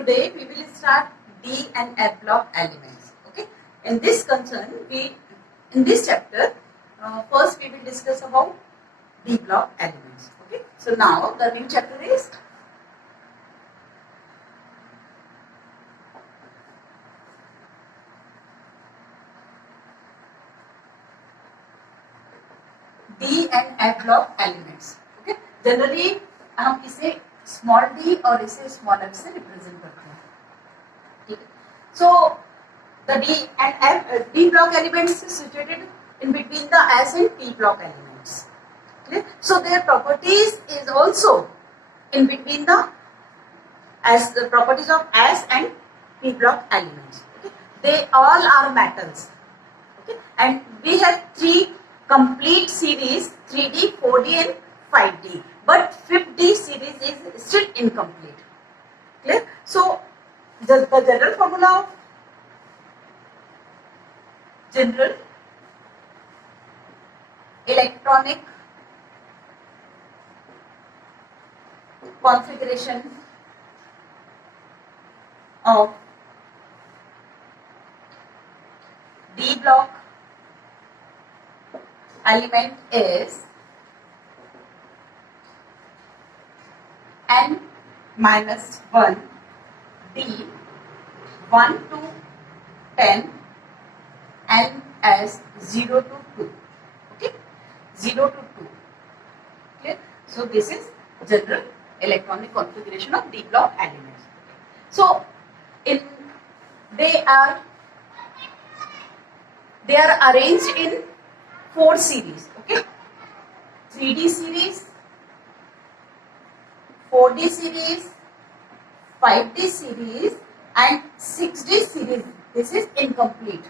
today we will start D and F block elements. Okay. In this chapter, first we will discuss about D block elements. Okay. So now the new chapter is D and F block elements. Okay. Generally हम इसे small d और इसे small f से represent करते हैं. ठीक है. So the D and F D block elements is situated in between the S and P block elements. Okay. So their properties is also in between the properties of S and P block elements. Okay. They all are metals. Okay. And we have three complete series 3D, 4D and 5D. But 5D series is still incomplete. Clear? So the general formula of general electronic configuration of D block element is n minus 1 d 1 to 10 n as 0 to 2. Okay, 0 to 2. Clear? So this is general electronic configuration of D block elements. So they are arranged in 4 series. Okay, 3D series, 4D series, 5D series and 6D series. This is incomplete.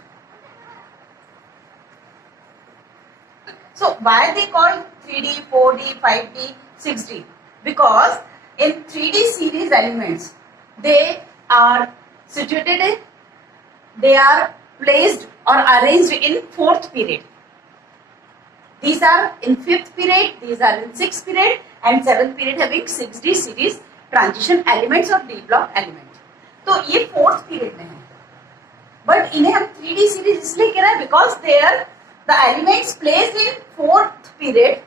So why they call 3D, 4D, 5D, 6D? Because in 3D series elements, they are placed or arranged in 4th period. These are in 5th period, these are in 6th period and 7th period having 6D series transition elements or D block element. तो ये 4th period में है. But इन्हें हम 3D series इसलिए कह रहे हैं because the elements placed in 4th period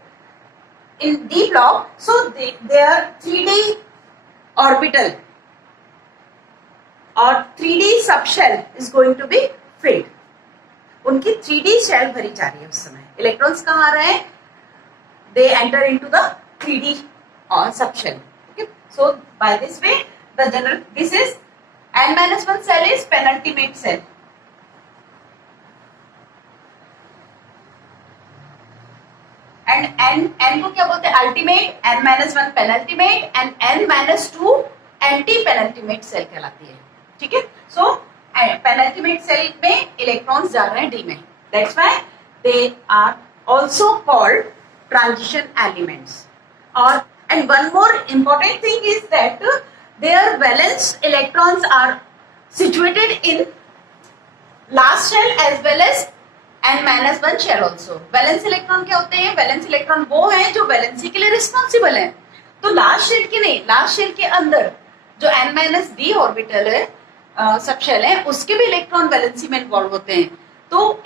in D block, so their 3D orbital or 3D subshell is going to be filled. उनकी 3D शेल भरी जा रही है उस समय. इलेक्ट्रॉन्स कहाँ आ रहे हैं? They enter into the 3D subshell. Okay. So by this way, this is n-1 cell is penultimate cell. And n को क्या बोलते हैं? Ultimate, n-1 penultimate and n-2 anti-penultimate cell कहलाती है. ठीक है. So penultimate cell में इलेक्ट्रॉन्स जा रहे हैं D में. That's why they are also called transition elements. And one more important thing is that their valence electrons are situated in last shell as well as n-1 shell also. Valence electron क्या होते हैं? Valence electron वो हैं जो valency के लिए responsible हैं. तो लास्ट शेल के नहीं, लास्ट शेल के अंदर जो n-d ऑर्बिटल है, सब शेल है, उसके भी इलेक्ट्रॉन वैलेंसी में इन्वॉल्व होते हैं. तो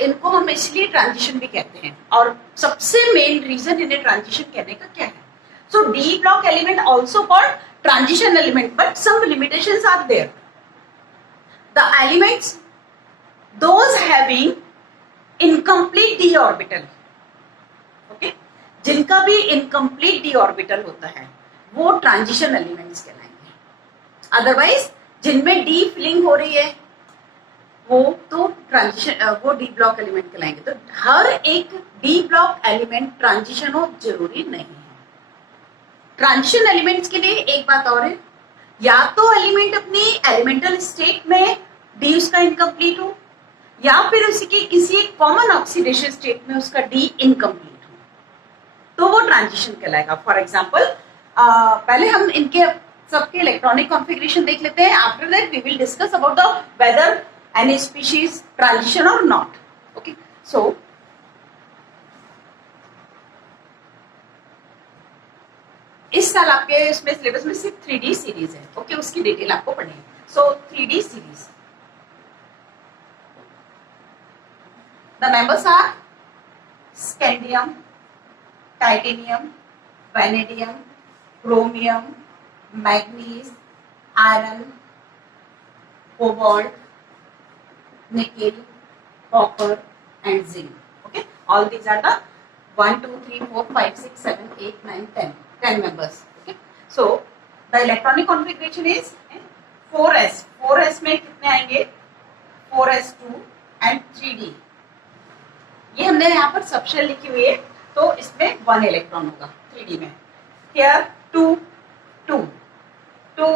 इनको हम इसलिए ट्रांजिशन भी कहते हैं. और सबसे मेन रीजन इन्हें ट्रांजिशन कहने का क्या है? So D block element also called transition element, but some limitations are there. The elements those having incomplete D orbital, okay, जिनका भी इनकम्प्लीट डी ऑर्बिटल होता है वो ट्रांजिशन एलिमेंट्स कहलाएंगे. अदरवाइज जिनमें डी फिलिंग हो रही है वो डी ब्लॉक एलिमेंट कहलाएंगे. तो हर एक डी ब्लॉक एलिमेंट ट्रांजिशन हो जरूरी नहीं है. ट्रांजिशन एलिमेंट्स के लिए एक बात और है, या तो एलिमेंट अपनी एलिमेंटल स्टेट में डी उसका इनकम्प्लीट हो, या फिर उसकी किसी एक कॉमन ऑक्सीडेशन स्टेट में उसका डी इनकम्प्लीट हो, तो वो ट्रांजिशन कहलाएगा. फॉर एग्जाम्पल पहले हम इनके सबके इलेक्ट्रॉनिक कॉन्फ़िगरेशन देख लेते हैं. After that we will discuss about the whether any species transition or not. Okay, so इस साल आपके इसमें सिलेबस में सिर्फ 3D सीरीज है, ओके, उसकी डिटेल आपको पढ़नी है. So 3D series, the members are scandium, titanium, vanadium, chromium, manganese, iron, cobalt, nickel, copper and zinc. Okay, all these are the 1 2 3 4 5 6 7 8 9 10 members. Okay, so the electronic configuration is 4s. 4s में कितने आएंगे? 4s2 and 3d. ये हमने यहाँ पर subshell लिखी हुई है, तो इसमें 1 इलेक्ट्रॉन होगा 3d में. Here 2 2 2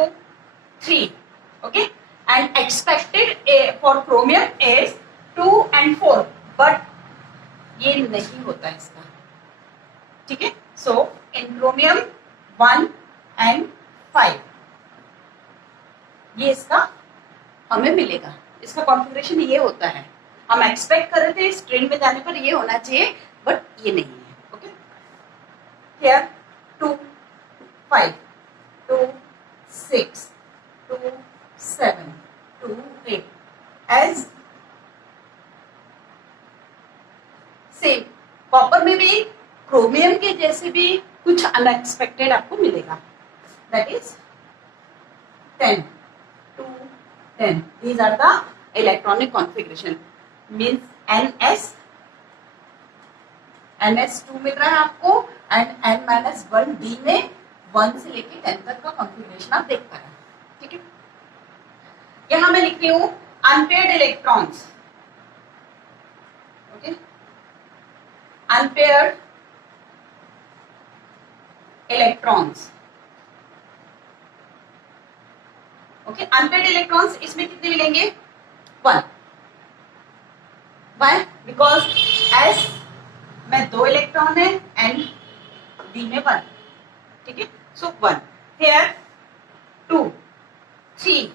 3. Okay, and expected for chromium is 2 and 4. But ये नहीं होता इसका, ठीक है. सो इन क्रोमियम 1 and 5 ये इसका हमें मिलेगा. इसका कॉन्फ़िगरेशन ये होता है. हम एक्सपेक्ट कर रहे थे स्ट्रिंग में जाने पर ये होना चाहिए, बट ये नहीं है. Okay, here 2 5 2 6 2 7 2 8 as same. Copper में भी क्रोमियम के जैसे भी कुछ अनएक्सपेक्टेड आपको मिलेगा. That is 10 2 10. These are the electronic configuration. Means NS2 मिल रहा है आपको एंड N-1D में 1 से लेके 10 तक का कॉन्फ़िगरेशन आप देख पा रहे हैं. ठीक है, यहां मैं लिख रही हूं unpaired electrons. Okay, unpaired electrons. Okay, unpaired electrons इसमें कितने मिलेंगे? 1. Why? Because S में 2 इलेक्ट्रॉन है and D में 1. ठीक है, so 1. Here 2 3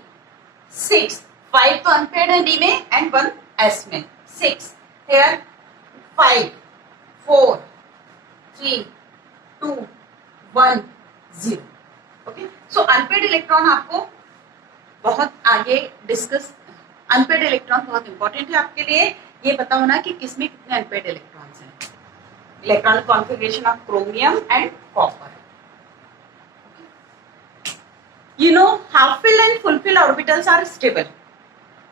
6 5 तो unpaired है D में and 1 S में. 6. Here 5 4 3 2 1 0. Okay, so unpaired electron आपको बहुत आगे डिस्कस. अनपेड इलेक्ट्रॉन बहुत इंपॉर्टेंट है आपके लिए. ये पता होना कि किसमें कितने अनपेड इलेक्ट्रॉन्स हैं. Electronic configuration of chromium and copper. You know, half-filled and full-filled orbitals are stable.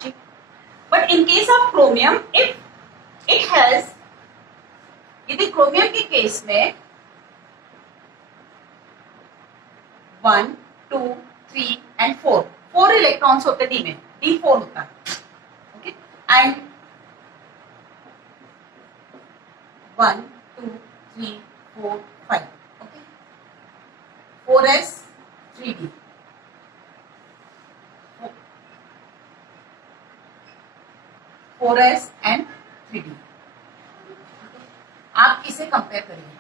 ठीक, but in case of chromium, if it has, यदि क्रोमियम के केस में 1 2 3 and 4 इलेक्ट्रॉन्स होते डी में. D4 होता है. Okay, and 1 2 3 4 5. Okay, 4s 3d. 4s and 3d. आप इसे कंपेयर करिए.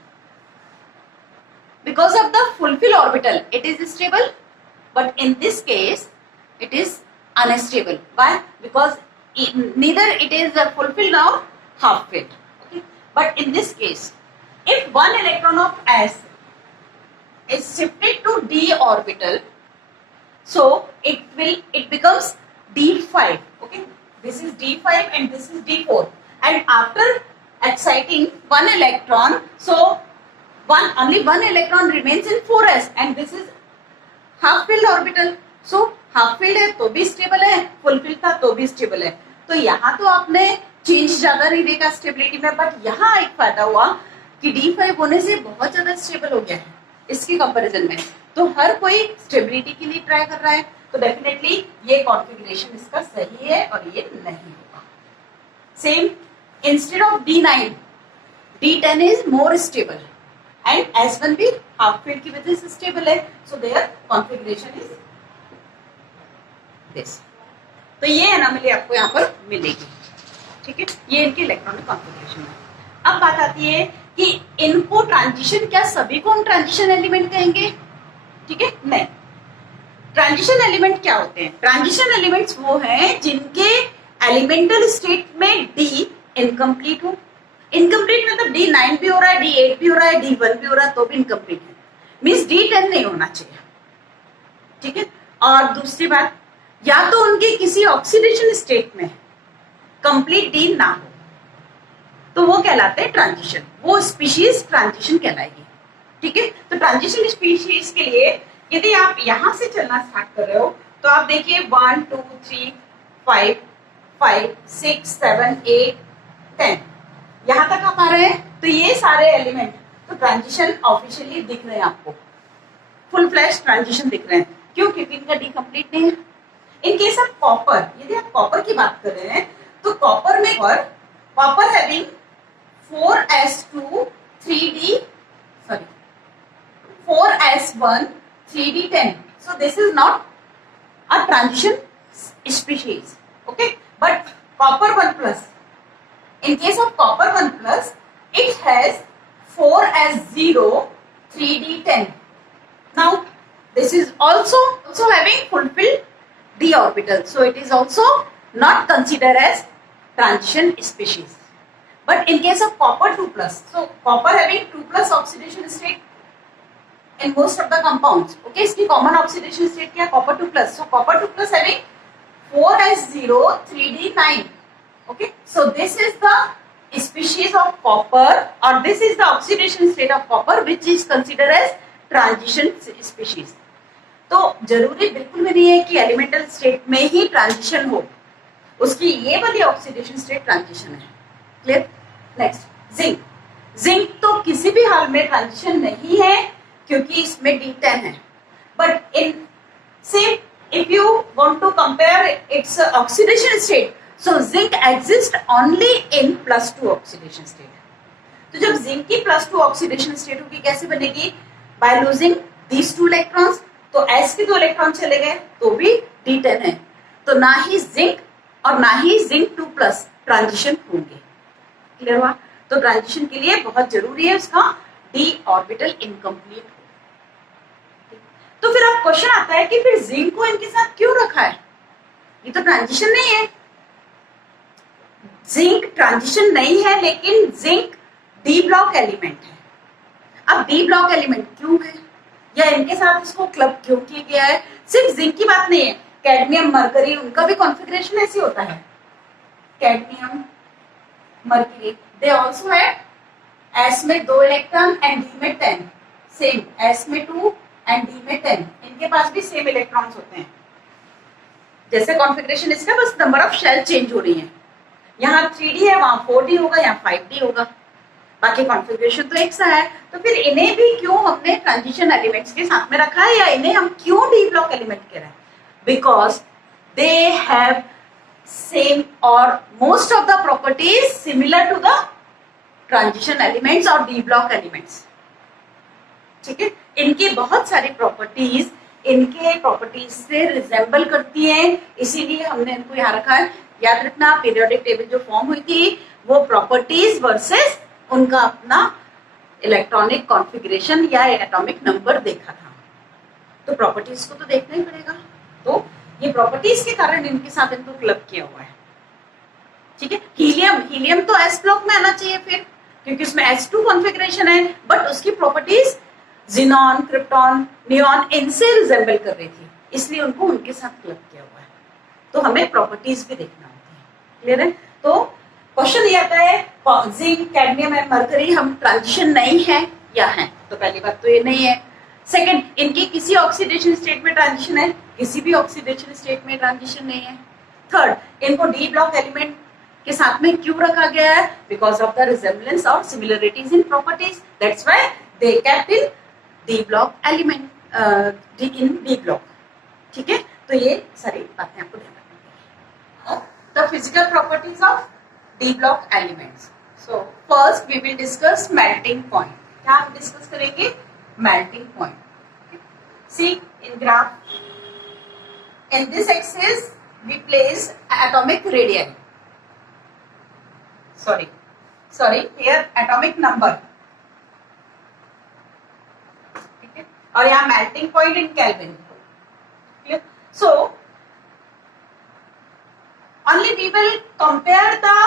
Because of the fulfill orbital, it is stable, but in this case, it is unstable. Why? Because neither it is fulfilled nor half filled. Okay? But in this case, if one electron of S is shifted to D orbital, so it becomes D5. Okay? This is D5 and this is D4. And after exciting one electron, so only one electron remains in 4s and this is half filled orbital. So half filled है तो भी stable है, full field था तो भी stable है. तो यहाँ तो आपने चेंज ज्यादा नहीं देखा स्टेबिलिटी में, बट यहाँ एक फायदा हुआ कि D5 होने से बहुत ज्यादा स्टेबल हो गया है इसकी कंपैरिजन में. तो हर कोई स्टेबिलिटी के लिए ट्राई कर रहा है, तो डेफिनेटली ये कॉन्फ़िगरेशन इसका सही है और ये नहीं होगा. Same instead of D9, D10 is more stable and S1 भी हाफ फील्ड की वजह से स्टेबल है. So their configuration is this. तो ये एनोमली आपको यहाँ पर मिलेगी. ठीक है, ये इनकी इलेक्ट्रॉनिक कॉन्फ़िगरेशन है. अब बात आती है कि इनको ट्रांजिशन, क्या सभी को हम ट्रांजिशन एलिमेंट कहेंगे? ठीक है, नहीं. ट्रांजिशन एलिमेंट क्या होते हैं? ट्रांजिशन एलिमेंट्स वो हैं जिनके एलिमेंटल स्टेट में डी इनकम्प्लीट हो. इनकम्प्लीट मतलब D9 भी हो रहा है, D8 भी हो रहा है, D1 भी हो रहा है, तो भी इनकम्प्लीट है. मीन्स D10 नहीं होना चाहिए, ठीक है। और दूसरी बात, या तो उनके किसी ऑक्सीडेशन स्टेट में कंप्लीट डी ना हो तो वो कहलाते हैं ट्रांजिशन, वो स्पीशीज ट्रांजिशन कहलाएगी, ठीक है। तो ट्रांजिशन स्पीशीज के लिए यदि आप यहां से चलना स्टार्ट कर रहे हो तो आप देखिए 1 2 3 5 5 6 7 8 10 यहां तक आप आ रहे हैं। तो ये सारे एलिमेंट तो ट्रांजिशन ऑफिशियली दिख रहे हैं आपको, फुल फ्लैश ट्रांजिशन दिख रहे हैं। क्यों? क्योंकि इनका डी कंप्लीट नहीं है। इन केस ऑफ कॉपर, यदि आप कॉपर की बात कर रहे हैं तो कॉपर में copper having 4s2 3d sorry 4s1 3d10, so this is not a transition species, okay, but copper 1 plus, in case of copper 1 plus it has 4s0 3d10. Now this is also having fulfilled d orbital, so it is also not considered as transition species. But in case of copper 2 plus, so copper having 2 plus oxidation state in most of the compounds, okay, इसकी common oxidation state क्या है? Copper 2 plus, so copper 2 plus having 4s0 3d9, okay, so this is the species of copper or this is the oxidation state of copper which is considered as transition species. तो जरूरी बिल्कुल भी नहीं है कि elemental state में ही transition हो, उसकी ये वाली ऑक्सीडेशन स्टेट ट्रांजिशन है। क्लियर? Next zinc. जिंक तो किसी भी हाल में ट्रांजिशन नहीं है क्योंकि इसमें D10 है, but in same if you want to compare its oxidation state, so zinc exist only in +2 oxidation state. तो जब जिंक की +2 ऑक्सीडेशन स्टेट होगी कैसे बनेगी? बाय लूजिंग दीज 2 इलेक्ट्रॉन्स, तो S के 2 इलेक्ट्रॉन चले गए तो भी D10 है, तो ना ही जिंक और ना ही जिंक 2 प्लस ट्रांजिशन होंगे। क्लियर हुआ? तो ट्रांजिशन के लिए बहुत जरूरी है उसका d ऑर्बिटल इनकम्प्लीट हो। तो फिर अब क्वेश्चन आता है कि फिर जिंक को इनके साथ क्यों रखा है? ये तो ट्रांजिशन नहीं है। जिंक ट्रांजिशन नहीं है लेकिन जिंक डी ब्लॉक एलिमेंट है। अब डी ब्लॉक एलिमेंट क्यों है या इनके साथ इसको क्लब क्यों किया गया है? सिर्फ जिंक की बात नहीं है, कैडमियम मरकरी उनका भी कॉन्फ़िगरेशन ऐसे होता है। Cadmium mercury they also have S में 2 इलेक्ट्रॉन एंड D में 10, सेम S में 2 एंड D में 10, इनके पास भी सेम इलेक्ट्रॉन्स होते हैं। जैसे कॉन्फ़िगरेशन इसका, बस नंबर ऑफ शेल चेंज हो रही है। यहाँ 3D है, वहां 4D होगा, यहाँ 5D होगा, बाकी कॉन्फ़िगरेशन तो एक सा है। तो फिर इन्हें भी क्यों हमने ट्रांजिशन एलिमेंट्स के साथ में रखा है या इन्हें हम क्यों डी ब्लॉक एलिमेंट कह रहे हैं? बिकॉज दे हैव सेम और most of the properties similar to the transition elements और डी ब्लॉक एलिमेंट्स। ठीक है, इनकी बहुत सारी प्रॉपर्टीज इनके प्रॉपर्टीज से रिजेंबल करती हैं, इसीलिए हमने इनको यहाँ रखा है। याद रखना, पीरियोडिक टेबल जो फॉर्म हुई थी वो प्रॉपर्टीज वर्सेस उनका अपना इलेक्ट्रॉनिक कॉन्फ़िगरेशन या एटॉमिक नंबर देखा था, तो प्रॉपर्टीज को तो देखना ही पड़ेगा। तो ये प्रॉपर्टीज के कारण इनके साथ इनको क्लब किया हुआ है। ठीक है, हीलियम तो एस ब्लॉक में आना चाहिए फिर, क्योंकि उसमें S2 कॉन्फ़िगरेशन है, बट उसकी प्रॉपर्टीज जिनॉन, क्रिप्टॉन, नियॉन इनसे रिजेंबल कर रही थी, इसलिए उनको उनके साथ क्लब किया हुआ है। तो हमें प्रॉपर्टीज भी देखना होती है। क्लियर है? तो क्वेश्चन ये आता है जिंक, कैडमियम एंड मरकरी हम ट्रांजिशन नहीं है या हैं? तो पहली बात तो ये नहीं है। सेकंड, इनकी किसी ऑक्सीडेशन स्टेट में ट्रांजिशन है? किसी भी ऑक्सीडेशन स्टेट में ट्रांजिशन नहीं है। थर्ड, इनको डी ब्लॉक एलिमेंट के साथ में क्यों रखा गया है? बिकॉज ऑफ द रिजेम्बलेंस और similarities in properties, that's why they kept in D block element in D block. ठीक है, तो ये सारी बातें आपको ध्यान रखनी है। The physical properties of D block elements. So first we will discuss melting point. क्या हम डिस्कस करेंगे? Melting point. See in graph, in this axis we place atomic radii, sorry here atomic number, ठीक है, और यहाँ melting point in Kelvin। clear? So only we will compare the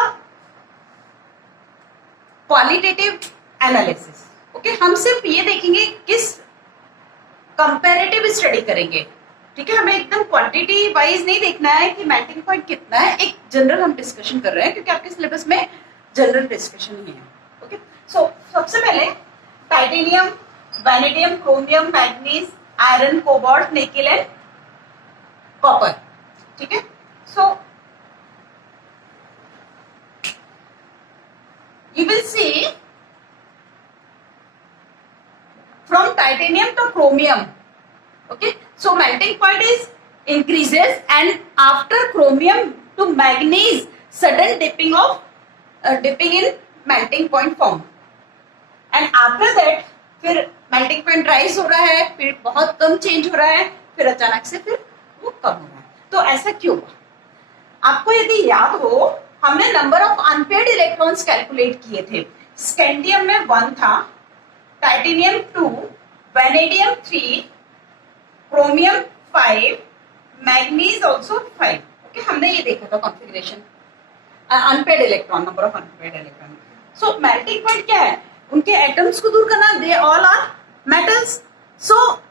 qualitative analysis, okay, हम सिर्फ ये देखेंगे किस कंपैरेटिव स्टडी करेंगे, ठीक है। हमें एकदम क्वांटिटी वाइज नहीं देखना है कि मेल्टिंग पॉइंट कितना है, एक जनरल हम डिस्कशन कर रहे हैं क्योंकि आपके सिलेबस में जनरल डिस्कशन ही है। ओके, सो सबसे पहले titanium, vanadium, chromium, manganese, iron, cobalt, nickel and copper, ठीक है। सो you will see from titanium to chromium, okay, so melting point is increases, and after chromium to manganese sudden dipping in melting point form, and after that फिर melting point rise हो रहा है, फिर बहुत कम change हो रहा है, फिर अचानक से फिर वो कम हो रहा है। तो ऐसा क्यों हुआ? आपको यदि याद हो, हमने number of unpaired electrons calculate किए थे। स्कैंडियम में 1 था, titanium 2, vanadium 3, chromium 5, manganese also 5। Okay, हमने ये देखा था configuration unpaired electron, number of unpaired electron. So melting point क्या है? उनके एटम्स को दूर करना। They all are metals, so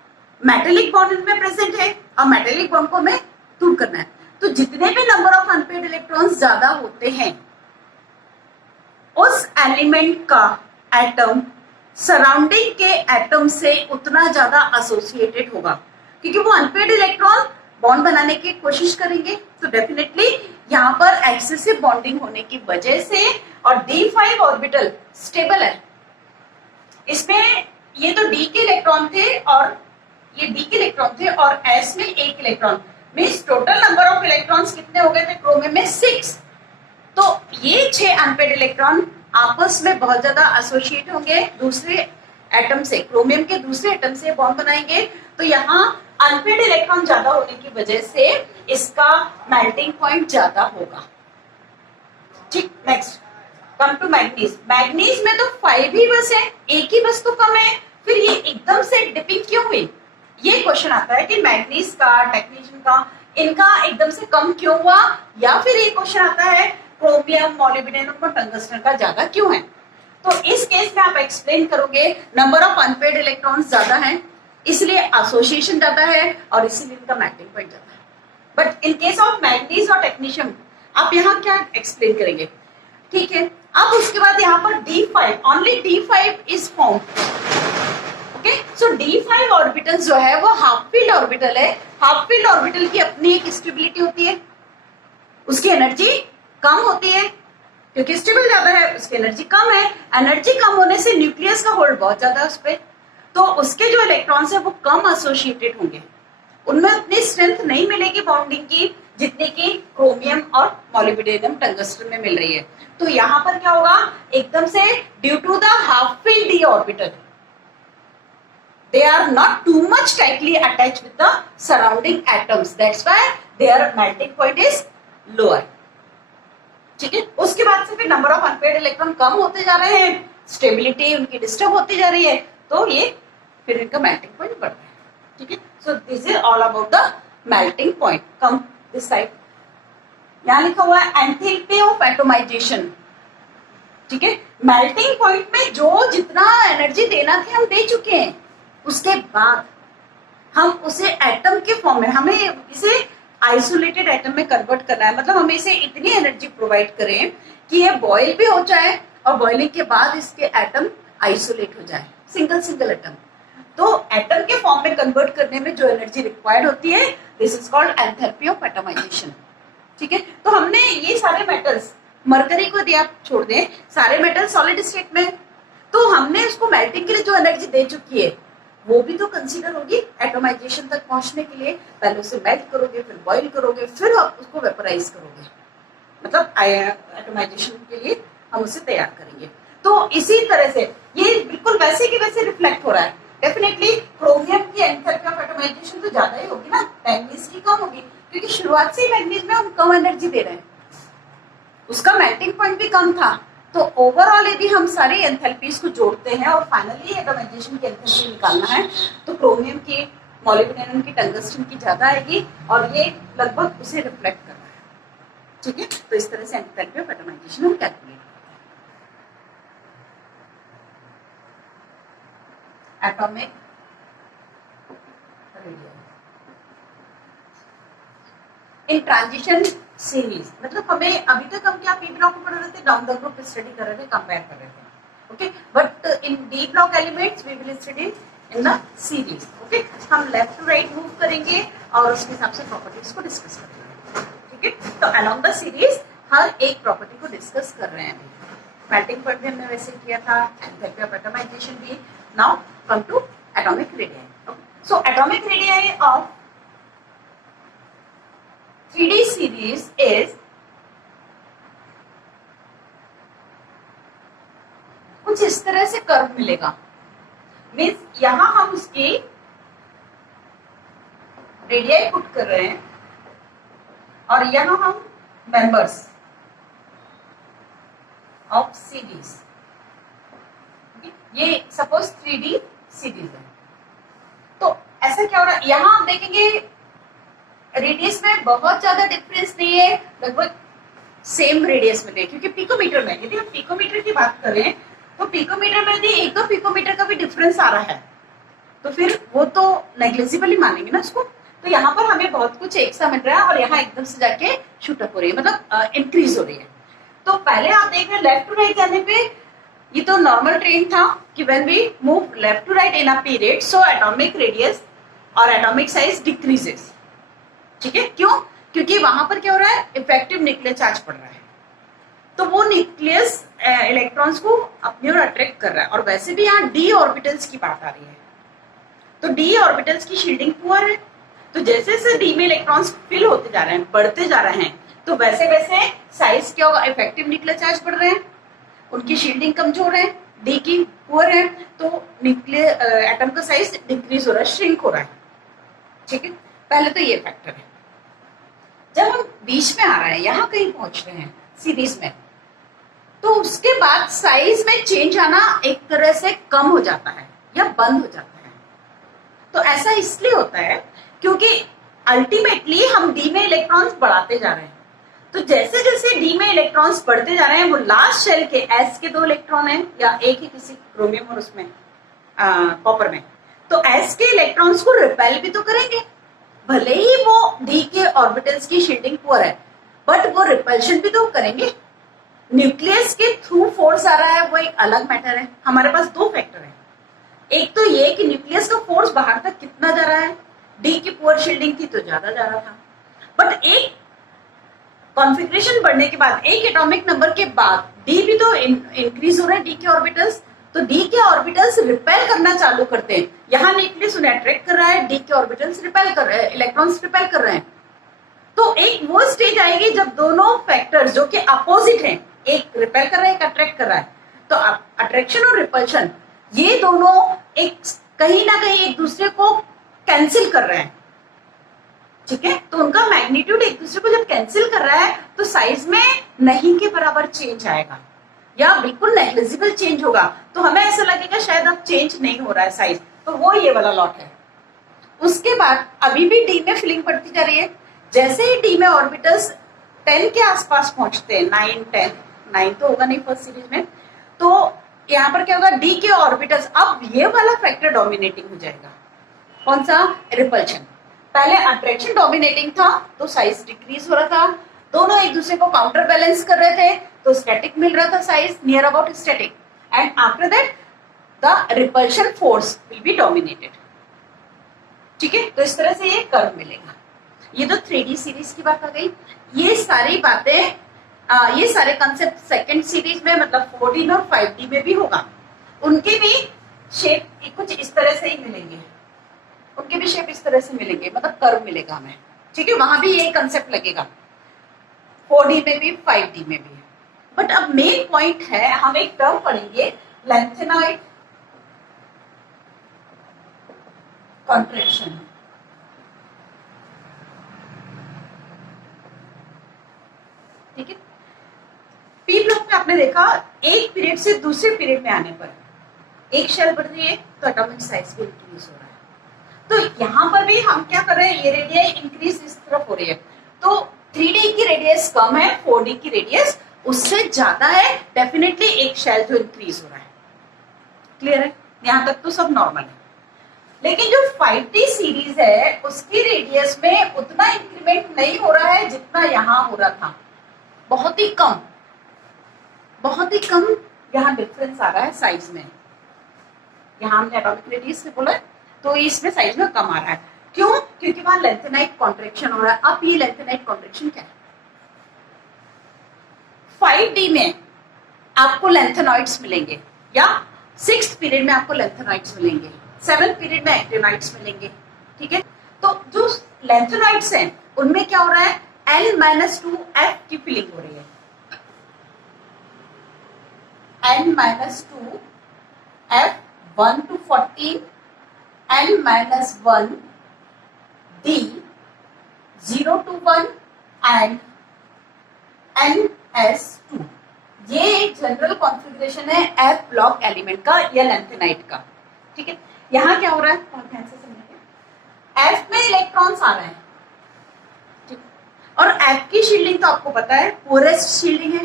metallic bond इनमें प्रेजेंट है और मेटेलिक बॉन्ड को हमें दूर करना है। तो जितने भी नंबर ऑफ अनपेयर्ड इलेक्ट्रॉन्स ज्यादा होते हैं, उस एलिमेंट का एटम सराउंडिंग के एटम से उतना ज्यादा एसोसिएटेड होगा, क्योंकि वो अनपेयर्ड इलेक्ट्रॉन बॉन्ड बनाने की कोशिश करेंगे। तो डेफिनेटली यहाँ पर एक्सेसिव बॉन्डिंग होने की वजह से, और D5 ऑर्बिटल स्टेबल है, इसमें ये तो D के इलेक्ट्रॉन थे और ये D के इलेक्ट्रॉन थे और S में एक electron, means total number of electrons कितने हो गए थे क्रोमियम में? 6। तो ये 6 अनपेयर्ड इलेक्ट्रॉन आपस में बहुत ज्यादा एसोसिएट होंगे दूसरे एटम से, क्रोमियम के दूसरे एटम से बॉन्ड बनाएंगे। तो यहाँ अनपेयर्ड इलेक्ट्रॉन ज्यादा होने की वजह से इसका मेल्टिंग पॉइंट ज्यादा होगा, ठीक। Next come to manganese. Manganese में तो 5 ही बस है, एक ही बस तो कम है, फिर ये एकदम से डिपिंग क्यों हुई? ये क्वेश्चन आता है कि मैग्नीज का, टेक्नीशियन का, इनका एकदम से कम क्यों हुआ? या फिर ये क्वेश्चन आता है क्रोमियम, मॉलिब्डेनम और टंगस्टन का ज्यादा क्यों है? तो इस केस में आप एक्सप्लेन करोगे नंबर ऑफ अनपेयर्ड इलेक्ट्रॉन्स ज्यादा हैं, इसलिए एसोसिएशन ज्यादा है और इसीलिए इनका मेल्टिंग पॉइंट ज्यादा है। But in case of manganese और टेक्नीशियम आप यहाँ क्या एक्सप्लेन करेंगे? ठीक है, अब उसके बाद यहाँ पर D5, only D5 is form. Okay, so D5 orbital जो है वो हाफ फील्ड ऑर्बिटल है। हाफ फील्ड ऑर्बिटल की अपनी एक स्टेबिलिटी होती है, उसकी एनर्जी कम होती है, क्योंकि स्टेबल ज्यादा है, उसकी एनर्जी कम है। एनर्जी कम होने से न्यूक्लियस का होल्ड बहुत ज्यादा है उस पर, तो उसके जो इलेक्ट्रॉन्स है वो कम एसोसिएटेड होंगे, उनमें उतनी स्ट्रेंथ नहीं मिलेगी बॉन्डिंग की जितने की क्रोमियम और मॉलिब्डेनम टंगस्टन में मिल रही है। तो यहाँ पर क्या होगा? एकदम से due to the half filled d orbital, they are not too much tightly attached with the surrounding atoms, that's why their melting point is lower, ठीक है। उसके बाद से फिर नंबर ऑफ अनपेयर्ड इलेक्ट्रॉन कम होते जा रहे हैं, स्टेबिलिटी उनकी डिस्टर्ब होती जा रही है, तो ये फिर इनका मेल्टिंग पॉइंट बढ़ता है, ठीक है। So this is all about the melting point. Come this side, यहाँ लिखा हुआ है एंथैल्पी ऑफ एटोमाइजेशन, ठीक है। मेल्टिंग पॉइंट में जो जितना एनर्जी देना थे हम दे चुके हैं, उसके बाद हम उसे एटम के फॉर्म में, हमें इसे आइसोलेटेड एटम में कन्वर्ट करना है। मतलब हमें इसे इतनी एनर्जी प्रोवाइड करें कि ये बॉयल भी हो जाए और बॉइलिंग के बाद इसके एटम आइसोलेट हो जाए, सिंगल सिंगल एटम। तो एटम के फॉर्म में कन्वर्ट करने में जो एनर्जी रिक्वायर्ड होती है, this is called enthalpy of atomisation, ठीक है। तो हमने ये सारे मेटल्स, मरकरी को यदि आप छोड़ दें, सारे मेटल सॉलिड स्टेट में, तो हमने उसको मेल्टिंग के लिए जो एनर्जी दे चुकी है वो भी तो कंसीडर होगी एटमाइजेशन तक पहुंचने के लिए। पहले उसे मेल्ट करोगे, फिर बॉईल करोगे, फिर आप उसको वेपराइज करोगे, मतलब एटमाइजेशन के लिए हम उसे तैयार करेंगे। तो इसी तरह से ये बिल्कुल वैसे की वैसे रिफ्लेक्ट हो रहा है। डेफिनेटली क्रोमियम की एंथैल्पी ऑफ एटमाइजेशन तो ज्यादा ही होगी ना, मैग्नीज की कम होगी, क्योंकि शुरुआत से ही मैग्नीज में हम कम एनर्जी दे रहे हैं, उसका मेल्टिंग पॉइंट भी कम था। तो ओवरऑल यदि हम सारी एंथैल्पीज को जोड़ते हैं और फाइनली एटमाइजेशन की एंथैल्पी निकालना है, तो क्रोमियम की, मॉलिब्डेनम की, टंगस्टन की ज्यादा आएगी और ये लगभग उसे रिफ्लेक्ट कर रहा है, ठीक है। तो इस तरह से एंथैल्पी ऑफ एटमाइजेशन हम कैलकुलेट करते हैं। एटॉमिक रेडियस इन ट्रांजिशन सीरीज, मतलब हमें अभी तक हम क्या पी ब्लॉक में पढ़ रहे थे, डाउन द ग्रुप स्टडी कर रहे थे, कंपेयर कर रहे थे, okay, but in D block elements we will study in the series, okay. हम लेफ्ट टू राइट मूव करेंगे और उसके हिसाब से प्रॉपर्टीज को डिस्कस करेंगे, ठीक है। तो अलोंग द सीरीज हर एक प्रॉपर्टी को डिस्कस कर रहे हैं अभी। मेल्टिंग पॉइंट भी हमने वैसे किया था, एंथैल्पी ऑफ एटमाइजेशन भी। Now come to atomic radius. So atomic radius of 3D series is कुछ इस तरह से कर्व मिलेगा, मीन्स यहां हम उसकी रेडियाई पुट कर रहे हैं और यहां हम मेंबर्स ऑफ सीरीज, ये सपोज 3D सीरीज है। तो ऐसा क्या हो रहा है, यहां आप देखेंगे रेडियस में बहुत ज्यादा डिफरेंस नहीं है, लगभग सेम रेडियस में है, क्योंकि पिकोमीटर में, यदि हम पिकोमीटर की बात करें तो पिकोमीटर में यदि 1-2 पिकोमीटर का भी डिफरेंस आ रहा है तो फिर वो तो नेग्लिजिबल ही मानेंगे ना उसको। तो यहाँ पर हमें बहुत कुछ एक सा मिल रहा है और यहाँ एकदम से जाके शूटअप हो रही है, मतलब इंक्रीज हो रही है। तो पहले आप देख रहे हैं लेफ्ट टू राइट जाने पे ये तो नॉर्मल ट्रेंड था कि when we move left to right in a period so atomic radius और एटॉमिक साइज डिक्रीजेस, ठीक है। क्यों? क्योंकि वहां पर क्या हो रहा है, इफेक्टिव न्यूक्लियर चार्ज पड़ रहा है, तो वो न्यूक्लियस इलेक्ट्रॉन्स को अपनी ओर अट्रैक्ट कर रहा है। और वैसे भी यहाँ डी ऑर्बिटल्स की बात आ रही है, तो डी ऑर्बिटल्स की शील्डिंग पुअर है, तो जैसे जैसे डी में इलेक्ट्रॉन्स फिल होते जा रहे हैं, बढ़ते जा रहे हैं, तो वैसे वैसे साइज क्या होगा, इफेक्टिव न्यूक्लियर चार्ज बढ़ रहे हैं, उनकी शील्डिंग कमजोर है, डी की पुअर है, तो न्यूक्लियर एटम का साइज डिक्रीज हो रहा है, श्रिंक हो रहा है, ठीक है। पहले तो ये फैक्टर है। जब हम बीच में आ रहे हैं, यहां कहीं पहुंच रहे हैं सीरीज में, तो उसके बाद साइज में चेंज आना एक तरह से कम हो जाता है या बंद हो जाता है। तो ऐसा इसलिए होता है क्योंकि अल्टीमेटली हम डी में इलेक्ट्रॉन्स बढ़ाते जा रहे हैं, तो जैसे जैसे डी में इलेक्ट्रॉन्स बढ़ते जा रहे हैं, वो लास्ट शेल के एस के 2 इलेक्ट्रॉन है या एक ही किसी क्रोमियम और उसमें कॉपर में, तो एस के इलेक्ट्रॉन्स को रिपेल भी तो करेंगे, भले ही वो डी के ऑर्बिटल्स की शील्डिंग पुअर है, बट वो रिपल्शन भी तो करेंगे। न्यूक्लियस के थ्रू फोर्स आ रहा है, वो एक अलग मैटर है। हमारे पास 2 फैक्टर है, एक तो ये कि न्यूक्लियस का फोर्स बाहर तक कितना जा रहा है, डी की पुअर शील्डिंग थी तो ज्यादा जा रहा था, बट एक कॉन्फ़िगरेशन बढ़ने के बाद, एक एटॉमिक नंबर के बाद डी भी तो इंक्रीज हो रहा है, डी के ऑर्बिटल्स, तो डी के ऑर्बिटल्स रिपेल करना चालू करते हैं। यहाँ न्यूक्लियस उन्हें अट्रैक्ट कर रहा है, डी के ऑर्बिटल्स रिपेल कर रहे हैं, इलेक्ट्रॉन्स रिपेल कर रहे हैं। तो एक वो स्टेज आएगी जब दोनों फैक्टर्स जो कि अपोजिट हैं, एक रिपेल कर रहा है, एक अट्रैक्ट कर रहा है, तो अट्रैक्शन और रिपल्शन ये दोनों एक कहीं ना कहीं एक दूसरे को कैंसिल कर रहे हैं, ठीक है। तो उनका मैग्नीट्यूड एक दूसरे को जब कैंसिल कर रहा है तो साइज में नहीं के बराबर चेंज आएगा या बिल्कुल नेग्लिजिबल चेंज होगा, तो हमें ऐसा लगेगा शायद अब चेंज नहीं हो रहा है साइज, तो वो ये वाला लॉट है। उसके बाद अभी भी डी में फिलिंग बढ़ती जा रही है, जैसे ही डी में ऑर्बिटल्स 10 के आसपास पहुंचते हैं, 9, 10, 9 तो होगा नहीं फर्स्ट सीरीज में, तो यहाँ पर क्या होगा, डी के ऑर्बिटल्स, अब ये वाला फैक्टर डोमिनेटिंग हो जाएगा। कौन सा? रिपल्शन। पहले अट्रैक्शन डोमिनेटिंग था तो साइज डिक्रीज हो रहा था, दोनों एक दूसरे को काउंटर बैलेंस कर रहे थे, तो स्टैटिक मिल रहा था size, near about static, and after that the repulsion force will be dominated, ठीक है। तो इस तरह से ये कर्व मिलेगा। ये तो 3D सीरीज की बात आ गई। ये सारी बातें ये सारे कंसेप्ट सेकंड सीरीज में, मतलब 4D में और 5D में भी होगा, उनके भी शेप कुछ इस तरह से ही मिलेंगे, उनके भी शेप इस तरह से मिलेंगे, मतलब कर्व मिलेगा हमें, ठीक है। वहां भी यही कंसेप्ट लगेगा, 4D में भी 5D में भी। बट अब मेन पॉइंट है, हम एक टर्म पढ़ेंगे लैंथेनॉइड कॉन्ट्रैक्शन, ठीक है। पी ब्लॉक में आपने देखा एक पीरियड से दूसरे पीरियड में आने पर एक शेल बढ़ रही है तो एटॉमिक साइज भी इंक्रीज हो रहा है। तो यहाँ पर भी हम क्या कर रहे हैं, ये रेडियस इंक्रीज इस तरफ हो रही है, तो 3D की रेडियस कम है, 4D की रेडियस उससे ज्यादा है, डेफिनेटली एक शेल जो इंक्रीज हो रहा है। क्लियर है? यहाँ तक तो सब नॉर्मल है। लेकिन जो 5D सीरीज है उसकी रेडियस में उतना इंक्रीमेंट नहीं हो रहा है जितना यहां हो रहा था, बहुत ही कम यहाँ डिफरेंस आ रहा है साइज में। यहाँ हमने एटॉमिक रेडियस से बोला तो इसमें साइज में कम आ रहा है। क्यों? क्योंकि वहां लेंथेनाइट कॉन्ट्रैक्शन हो रहा है। अब ये लेंथेनाइट कॉन्ट्रैक्शन क्या है? 5D में आपको लेंथेनॉइड्स मिलेंगे या 6th पीरियड में आपको लेंथेनॉइड्स मिलेंगे, 7th पीरियड में एक्टिनॉइड्स मिलेंगे। ठीक है, तो जो लेंथेनॉइड्स हैं उनमें क्या हो रहा है? N-2F की फिलिंग हो रही है। N-2F 1 to 14, N-1 D 0 to 1 and NS2। ये जनरल कॉन्फ़िगरेशन है F ब्लॉक एलिमेंट का या लेंथेनाइट का। ठीक है, यहाँ क्या हो रहा है बहुत ध्यान से समझिए। F में इलेक्ट्रॉन्स आ रहे हैं, ठीक, और F की शील्डिंग तो आपको पता है पोरेस्ट शील्डिंग है।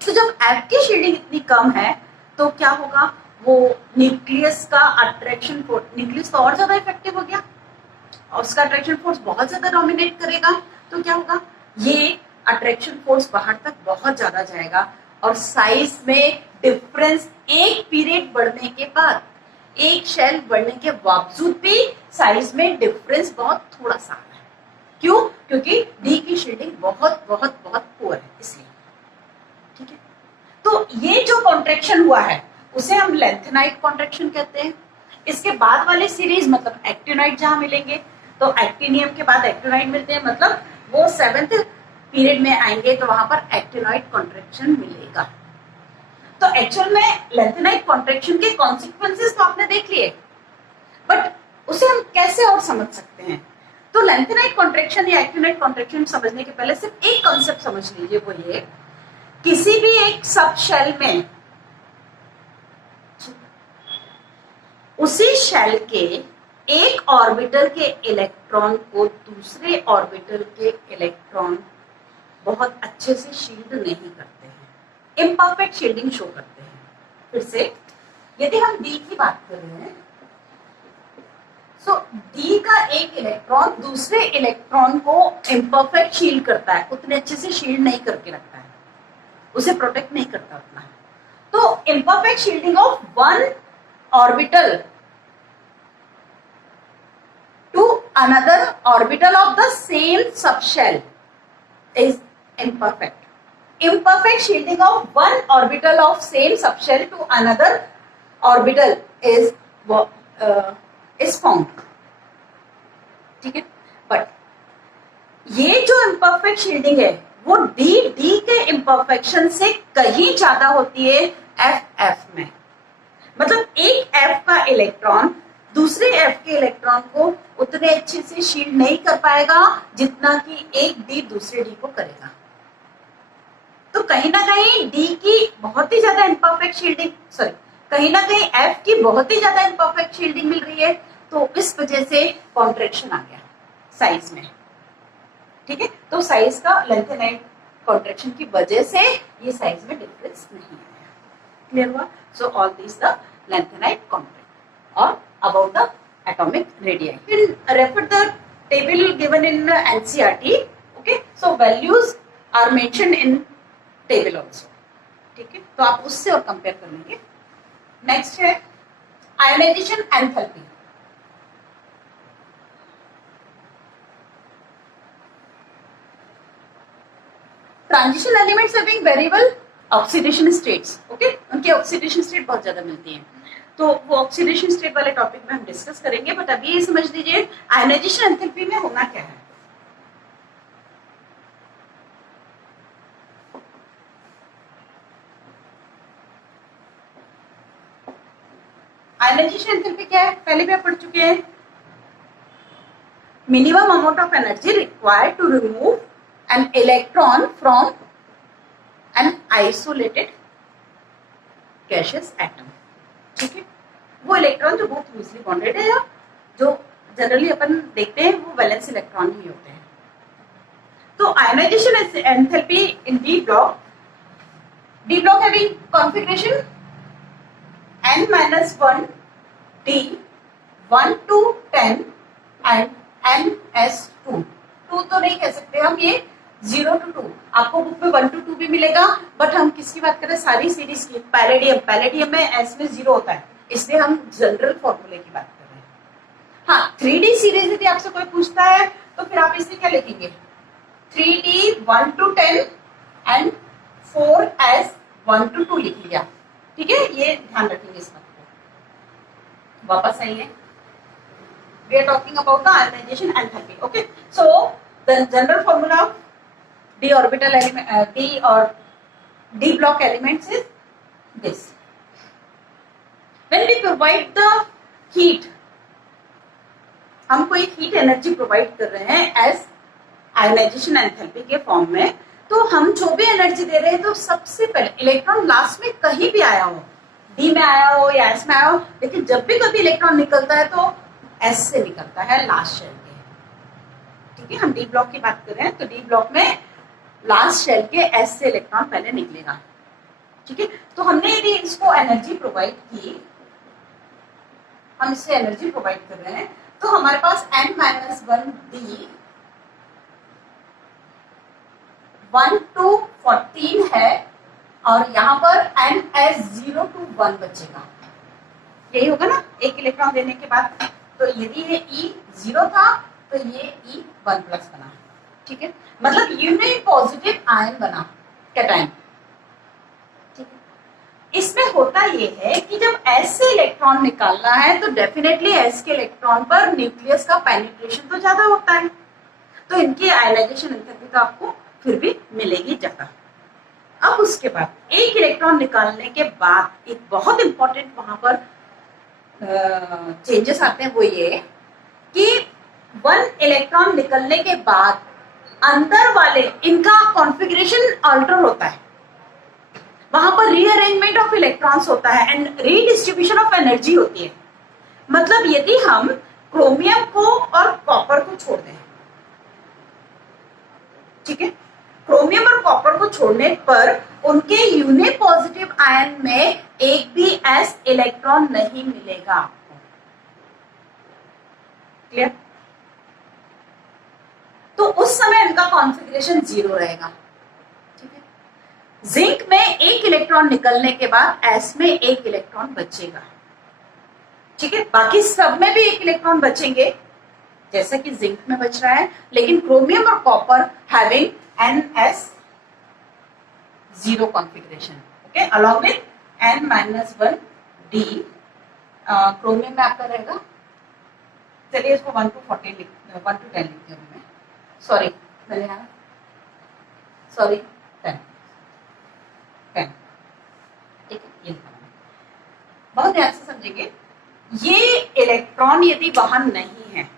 तो जब F की शील्डिंग इतनी कम है तो क्या होगा? वो न्यूक्लियस का अट्रैक्शन फोर्स, न्यूक्लियस तो और ज्यादा इफेक्टिव हो गया और उसका अट्रैक्शन फोर्स बहुत ज्यादा डोमिनेट करेगा। तो क्या होगा? ये अट्रैक्शन फोर्स बाहर तक बहुत ज्यादा जाएगा और साइज में डिफरेंस एक पीरियड बढ़ने के बाद, एक शेल बढ़ने के बावजूद भी साइज में डिफरेंस बहुत थोड़ा सा आ रहा है। क्यों? क्योंकि डी की शील्डिंग बहुत बहुत बहुत पुअर है, इसलिए। ठीक है, तो ये जो कॉन्ट्रैक्शन हुआ है उसे हम लेंथेनाइट कॉन्ट्रैक्शन कहते हैं। इसके बाद वाले सीरीज मतलब एक्टिनॉइड जहां मिलेंगे, तो एक्टिनियम के बाद एक्टिनॉइड मिलते हैं, मतलब वो 7th पीरियड में आएंगे तो वहां पर एक्टिनॉइड कॉन्ट्रैक्शन मिलेगा। तो एक्चुअल में लेंथेनाइट कॉन्ट्रैक्शन के कॉन्सिक्वेंसेस तो आपने देख लिए, बट उसे हम कैसे और समझ सकते हैं? तो लेंथेनाइट कॉन्ट्रैक्शन या एक्टिनॉइड कॉन्ट्रैक्शन समझने के पहले सिर्फ एक कॉन्सेप्ट समझ लीजिए, वो ये, किसी भी एक सब शेल में उसी शेल के एक ऑर्बिटल के इलेक्ट्रॉन को दूसरे ऑर्बिटल के इलेक्ट्रॉन बहुत अच्छे से शील्ड नहीं करते हैं, इम्परफेक्ट शील्डिंग शो करते हैं। फिर से यदि हम डी की बात कर रहे हैं, सो डी का एक इलेक्ट्रॉन दूसरे इलेक्ट्रॉन को इम्परफेक्ट शील्ड करता है, उतने अच्छे से शील्ड नहीं करके रखता है, उसे प्रोटेक्ट नहीं करता उतना। तो imperfect shielding of one orbital to another orbital of the same subshell is imperfect. Imperfect shielding of one orbital of same subshell to another orbital is found. ठीक है, बट ये जो imperfect shielding है वो डी के imperfection से कहीं ज्यादा होती है F में। मतलब एक F का इलेक्ट्रॉन दूसरे F के इलेक्ट्रॉन को उतने अच्छे से शील्ड नहीं कर पाएगा जितना कि एक डी दूसरे डी को करेगा। तो कहीं ना कहीं डी की बहुत ही ज्यादा इम्परफेक्ट शील्डिंग, कहीं ना कहीं F की बहुत ही ज्यादा इम्परफेक्ट शील्डिंग मिल रही है, तो इस वजह से कॉन्ट्रैक्शन आ गया साइज में। ठीक है, तो साइज का लेंथेनाइट कॉन्ट्रैक्शन की वजह से ये साइज में डिफरेंस नहीं आया। क्लियर हुआ? So all this the lanthanide contract और about the atomic radii. You can refer the table given in NCERT. Okay, so values are mentioned in table also. ठीक है, तो आप उससे और कंपेयर कर लेंगे। नेक्स्ट है ionisation enthalpy. Transition elements having variable oxidation states. Okay, उनके ऑक्सीडेशन स्टेट बहुत ज्यादा मिलती हैं, तो वो ऑक्सीडेशन स्टेट वाले टॉपिक में हम डिस्कस करेंगे। बट अभी ये समझ लीजिए आयोनाइजेशन एंथैल्पी में होना क्या है। आयोनाइजेशन एंथैल्पी क्या है? पहले भी आप पढ़ चुके हैं। Minimum amount of energy required to remove an electron from an isolated gaseous atom. ठीक है, वो इलेक्ट्रॉन जो बहुत लूजली बॉन्डेड है या जो जनरली अपन देखते हैं वो वैलेंस इलेक्ट्रॉन ही होते हैं। तो ionisation enthalpy in D block having configuration N-1 D 1 to 10 and NS2। 2 तो नहीं कह सकते हम, ये 0 to 2। आपको बुक में 1 to 2 भी मिलेगा, बट हम किसकी बात कर रहे हैं, सारी सीरीज की। पैलेडियम में S में 0 होता है, इसलिए हम जनरल फॉर्मूले की बात कर रहे हैं। हाँ, 3D सीरीज यदि आपसे कोई पूछता है तो फिर आप इससे क्या लिखेंगे, 3D 1 to 10 and 4S 1 to 2 लिख लिया। ठीक है, ये ध्यान रखेंगे इस बात को। वापस आइए, we are talking about the ionization enthalpy. Okay, so the general formula of d orbital element, d or d block elements is this. When we provide the heat, हमको एक हीट एनर्जी प्रोवाइड कर रहे हैं as ionisation enthalpy के form में, तो हम जो भी एनर्जी दे रहे हैं तो सबसे पहले इलेक्ट्रॉन लास्ट में कहीं भी आया हो, डी में आया हो या एस में आया हो, लेकिन जब भी कभी इलेक्ट्रॉन निकलता है तो एस से निकलता है लास्ट शेल के। ठीक है, हम डी ब्लॉक की बात कर रहे हैं, तो डी ब्लॉक में लास्ट शेल के एस से इलेक्ट्रॉन पहले निकलेगा। ठीक है, तो हमने यदि इसको एनर्जी प्रोवाइड की, हम इससे एनर्जी प्रोवाइड कर रहे हैं, तो हमारे पास n-1d 1 to 14 है, और यहाँ पर NS 0 to 1 बचेगा। यही होगा ना, एक इलेक्ट्रॉन देने के बाद। तो यदि ये E0 था तो ये E1 प्लस बना। ठीक है, मतलब यूनि पॉजिटिव आयन बना, कैटायन। ठीक है, इसमें होता ये है कि जब S से इलेक्ट्रॉन निकालना है तो डेफिनेटली S के इलेक्ट्रॉन पर न्यूक्लियस का पेनिट्रेशन तो ज्यादा होता है, तो इनकी आयोनाइजेशन एंथैल्पी तो आपको फिर भी मिलेगी ज्यादा। अब उसके बाद एक इलेक्ट्रॉन निकालने के बाद एक बहुत इंपॉर्टेंट वहां पर चेंजेस आते हैं, वो ये कि 1 इलेक्ट्रॉन निकलने के बाद अंदर वाले इनका कॉन्फ़िगरेशन अल्टर होता है, वहां पर रीअरेंजमेंट ऑफ इलेक्ट्रॉन्स होता है एंड रीडिस्ट्रीब्यूशन ऑफ एनर्जी होती है। मतलब यदि हम क्रोमियम को और कॉपर को छोड़ दें, ठीक है, क्रोमियम और कॉपर को छोड़ने पर उनके यूनि पॉजिटिव आयन में एक भी एस इलेक्ट्रॉन नहीं मिलेगा आपको। क्लियर? तो उस समय उनका कॉन्फ़िगरेशन 0 रहेगा। ठीक है, जिंक में एक इलेक्ट्रॉन निकलने के बाद एस में एक इलेक्ट्रॉन बचेगा। ठीक है, बाकी सब में भी एक इलेक्ट्रॉन बचेंगे, जैसा कि जिंक में बच रहा है, लेकिन क्रोमियम और copper having NS 0 configuration. Okay, along with n-1d। Chromium में आपका रहेगा, चलिए इसको 1 to 10 लिखती हूँ मैं, सॉरी मैंने यहाँ, सॉरी 10। ठीक है, ये बहुत ध्यान से समझेंगे। ये इलेक्ट्रॉन यदि वहां नहीं है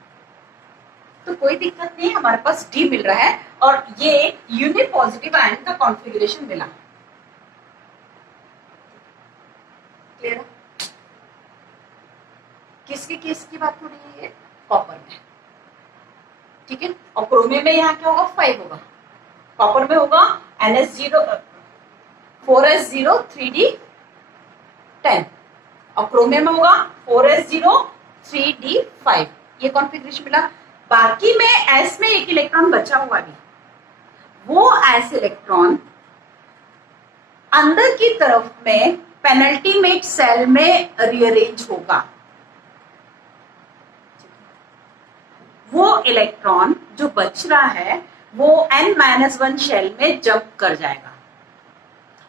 तो कोई दिक्कत नहीं, हमारे पास डी मिल रहा है और ये यूनि पॉजिटिव आयन का कॉन्फ़िगरेशन मिला। क्लियर है? किसके केस की बात हो रही है? कॉपर में। ठीक है, और क्रोमियम में यहाँ क्या होगा, 5 होगा, कॉपर में होगा NS0 4S0 3D 10, और क्रोमियम में होगा 4S0 3D 5। ये कॉन्फ़िगरेशन मिला। बाकी में एस में एक इलेक्ट्रॉन बचा हुआ भी, वो एस इलेक्ट्रॉन अंदर की तरफ में पेनल्टीमेट सेल में रीअरेंज होगा। वो इलेक्ट्रॉन जो बच रहा है वो n-1 शेल में जंप कर जाएगा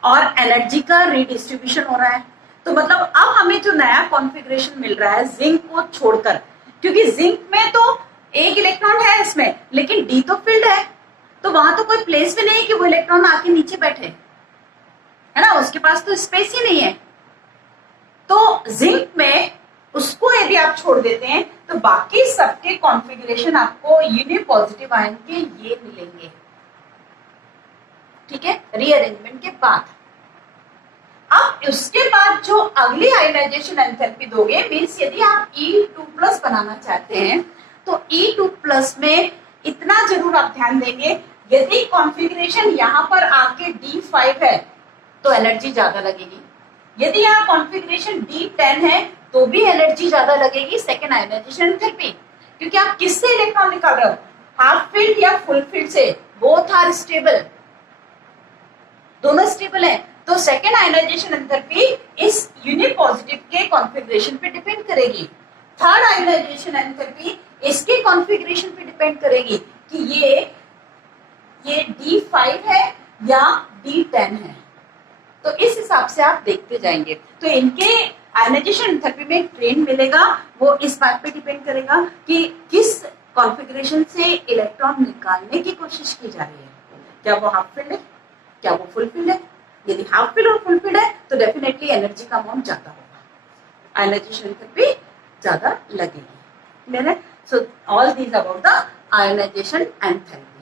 और एनर्जी का रीडिस्ट्रीब्यूशन हो रहा है। तो मतलब अब हमें जो नया कॉन्फ़िगरेशन मिल रहा है जिंक को छोड़कर, क्योंकि जिंक में तो एक इलेक्ट्रॉन है इसमें, लेकिन डी तो फील्ड है, तो वहां तो कोई प्लेस भी नहीं कि वो इलेक्ट्रॉन आके नीचे बैठे, है ना, उसके पास तो स्पेस ही नहीं है। तो जिंक में उसको यदि आप छोड़ देते हैं तो बाकी सबके कॉन्फ़िगरेशन आपको यूनि पॉजिटिव आयन के ये मिलेंगे। ठीक है, रीअरेंजमेंट के बाद। अब उसके बाद जो अगली आयोनाइजेशन एंथैल्पी दोगे, मींस यदि आप E2+ बनाना चाहते हैं तो E2+ में इतना जरूर आप ध्यान देंगे, यदि कॉन्फ़िगरेशन यहां पर आके D5 है तो एनर्जी ज्यादा लगेगी, यदि यहाँ कॉन्फ़िगरेशन D10 है तो भी एनर्जी ज्यादा लगेगी सेकेंड आयोनाइजेशन एंथैल्पी, क्योंकि आप किससे इलेक्ट्रॉन निकाल रहे हो, हाफ फील्ड या फुल फील्ड से, बोथ आर स्टेबल, दोनों स्टेबल है। तो सेकेंड आयोनाइजेशन एंथैल्पी इस यूनिपॉजिटिव के कॉन्फ़िगरेशन पे डिपेंड करेगी। थर्ड आयोनाइजेशन एंथैल्पी इसके कॉन्फ़िगरेशन पे डिपेंड करेगी कि ये D5 है या D10 है। तो इस हिसाब से आप देखते जाएंगे। तो इनके आयोनाइजेशन एंथैल्पी में एक ट्रेंड मिलेगा, वो इस बात पे डिपेंड करेगा कि किस कॉन्फ़िगरेशन से इलेक्ट्रॉन निकालने की कोशिश की जा रही है, क्या वो हाफ फील्ड है, क्या वो फुल फील्ड है। यदि हाफ फील्ड और फुल फील्ड है तो डेफिनेटली एनर्जी का अमाउंट ज्यादा होगा, आयोनाइजेशन एंथैल्पी ज्यादा लगेगी। So all these about the ionisation enthalpy.